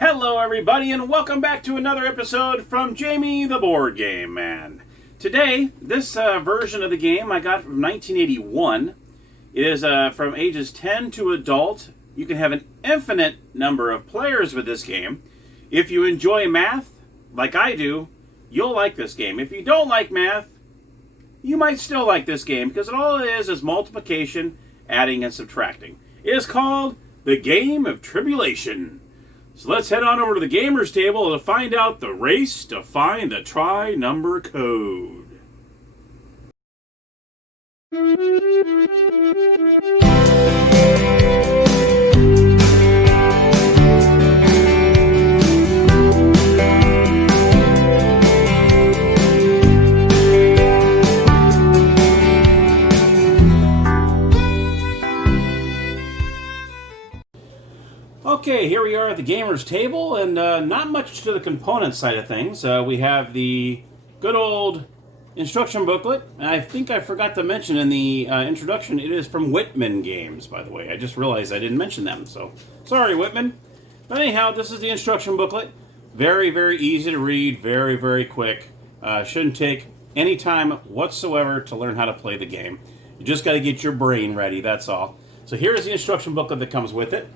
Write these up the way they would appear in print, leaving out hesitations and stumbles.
Hello, everybody, and welcome back to another episode from Jamie the Board Game Man. Today, this version of the game I got from 1981. It is from ages 10 to adult. You can have an infinite number of players with this game. If you enjoy math, like I do, you'll like this game. If you don't like math, you might still like this game, because all it is multiplication, adding, and subtracting. It is called the Game of Tribulation. So let's head on over to the gamers table to find out the race to find the tri-number code. Okay, here we are at the gamers table, and not much to the component side of things. We have the good old instruction booklet, and I think I forgot to mention in the introduction, it is from Whitman Games, by the way. I just realized I didn't mention them, so sorry, Whitman. But anyhow, this is the instruction booklet. Very, very easy to read, very, very quick. Shouldn't take any time whatsoever to learn how to play the game. You just got to get your brain ready, that's all. So here is the instruction booklet that comes with it.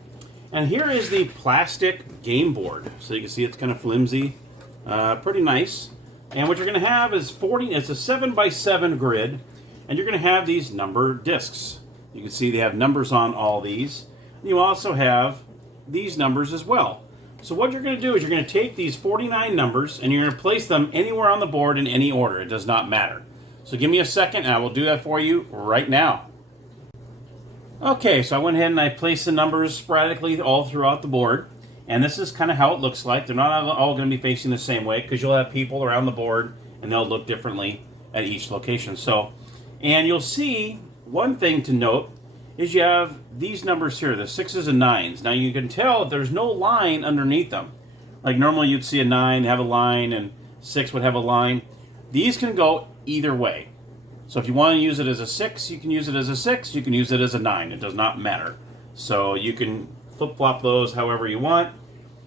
And here is the plastic game board. So you can see it's kind of flimsy, pretty nice. And what you're going to have is it's a 7x7 grid, and you're going to have these number discs. You can see they have numbers on all these. You also have these numbers as well. So what you're going to do is you're going to take these 49 numbers, and you're going to place them anywhere on the board in any order. It does not matter. So give me a second, and I will do that for you right now. Okay, so I went ahead and I placed the numbers sporadically all throughout the board. And this is kind of how it looks like. They're not all going to be facing the same way, because you'll have people around the board and they'll look differently at each location. And you'll see one thing to note is you have these numbers here, the 6s and 9s. Now you can tell there's no line underneath them. Like normally you'd see a 9 have a line and 6 would have a line. These can go either way. So if you want to use it as a 6, you can use it as a 6. You can use it as a 9. It does not matter. So you can flip-flop those however you want.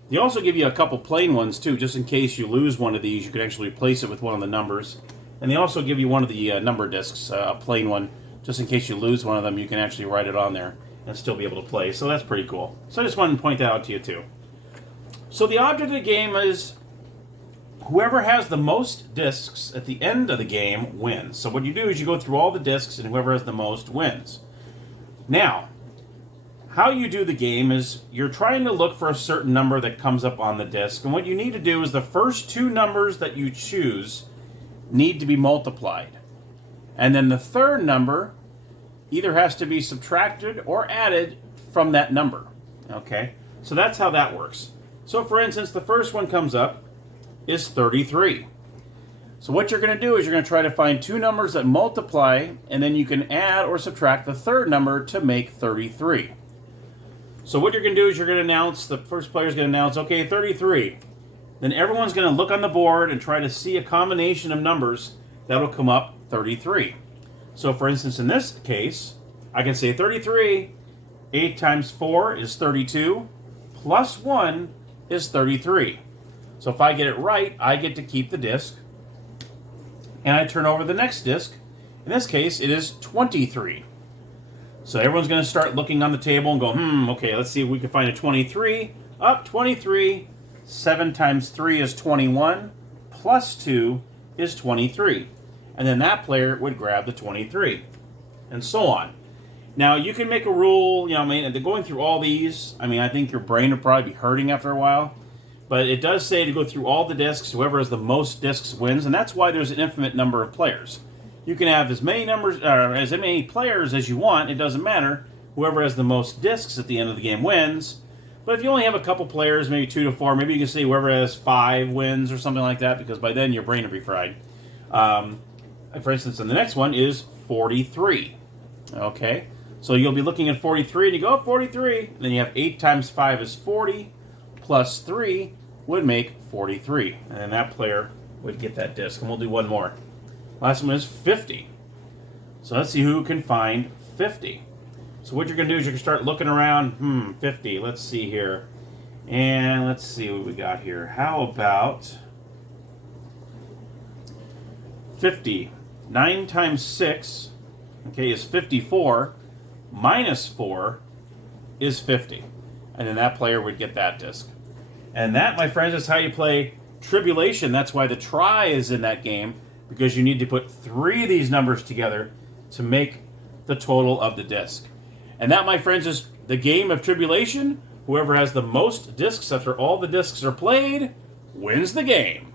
They also give you a couple plain ones, too, just in case you lose one of these. You can actually replace it with one of the numbers. And they also give you one of the number discs, a plain one, just in case you lose one of them. You can actually write it on there and still be able to play. So that's pretty cool. So I just wanted to point that out to you, too. So the object of the game is whoever has the most discs at the end of the game wins. So what you do is you go through all the discs, and whoever has the most wins. Now, how you do the game is you're trying to look for a certain number that comes up on the disc. And what you need to do is the first two numbers that you choose need to be multiplied. And then the third number either has to be subtracted or added from that number. Okay? So that's how that works. So for instance, the first one comes up is 33. So what you're going to do is you're going to try to find two numbers that multiply, and then you can add or subtract the third number to make 33. So what you're going to do is you're going to announce, the first player is going to announce, okay, 33. Then everyone's going to look on the board and try to see a combination of numbers that will come up 33. So for instance, in this case, I can say 33, 8 times 4 is 32, plus 1 is 33. So if I get it right, I get to keep the disc. And I turn over the next disc. In this case, it is 23. So everyone's going to start looking on the table and go, okay, let's see if we can find a 23. Up, 23. 7 times 3 is 21. Plus 2 is 23. And then that player would grab the 23. And so on. Now, you can make a rule, going through all these, I think your brain would probably be hurting after a while. But it does say to go through all the discs. Whoever has the most discs wins. And that's why there's an infinite number of players. You can have as many players as you want. It doesn't matter. Whoever has the most discs at the end of the game wins. But if you only have a couple players, maybe 2 to 4, maybe you can say whoever has 5 wins or something like that, because by then your brain will be fried. For instance, and the next one is 43. Okay, so you'll be looking at 43, and you go, 43. And then you have 8 times 5 is 40, plus 3 would make 43. And then that player would get that disc. And we'll do one more. Last one is 50. So let's see who can find 50. So what you're going to do is you're going to start looking around. 50. Let's see here. And let's see what we got here. How about 50? 9 times 6, okay, is 54. Minus 4 is 50. And then that player would get that disc. And that, my friends, is how you play Tribulation. That's why the try is in that game, because you need to put 3 of these numbers together to make the total of the disc. And that, my friends, is the game of Tribulation. Whoever has the most discs after all the discs are played wins the game.